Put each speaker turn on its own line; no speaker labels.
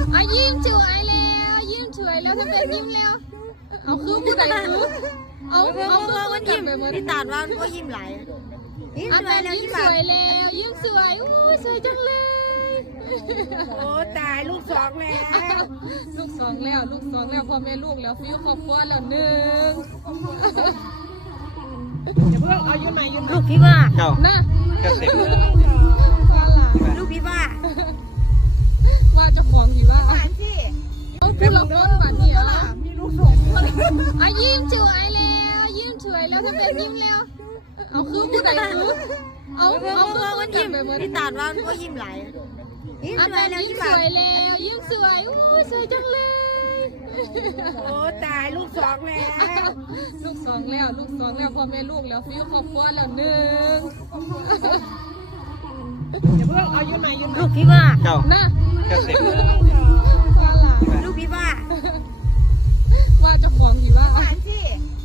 เอายิ้มสวยแล้วยิ้มสวยแล้วทำเป็นยิ้มแล้วเอาคือผู้ใดรู้เอามันยิ้มไปหมด
พี่ตาดว่ามันก็ยิ้มไหลยิ้ม
เอา
สวยแล้ว
ยิ้
ยิ้
ม
ม
ส
แบบ
วยแล้วยิ้มสวยอู้สวยจังเลย
โอ้ตายลูกสองแล้ว
ลูกสองแล้วพ่อแม่ลูกแล้วฟิวครอบครัวแล้วหนึ่ง
อย่าเพิ่งเอายืนใหม่ยืนใหม่
ลูกพี่ว่า
เจ้า
นะ
ก็เสร็จ
ว่าล่ะ
ลูกพี่ว่า
ว่าเจะของผีว่า
หวานสิ
เอาพูดละคนแบบนี้เหรอ
มีลูกสองคน
เอายิ้มสวยแล้วยิ้มสวยแล้วทำเป็นยิ้มแล้วเอาคือผู้ใดรู้เอามันยิ้มไปหมด
พี่ตาดว่ามันก็ยิ้มไหลยิ้ม
เอา
สวยแล้ว
ยิ้
ยิ้
ม
ม
ส
แบบ
วยแล้วยิ้มสวยอู้สวยจังเลย
โอ้ตายลูกสองแล้ว
ลูกสองแล้วพ่อแม่ลูกแล้วฟิวครอบครัวแล้วหนึ่ง
อย่าเพิ่งเอายืนใหม่ยืนใหม่
ลูกพี่ว่า
เจ้า
นะ
ก็เสร็จ
ว่าล่ะ
ลูกพี่ว่า
ว่าเจะของผีว่า
หวานสิ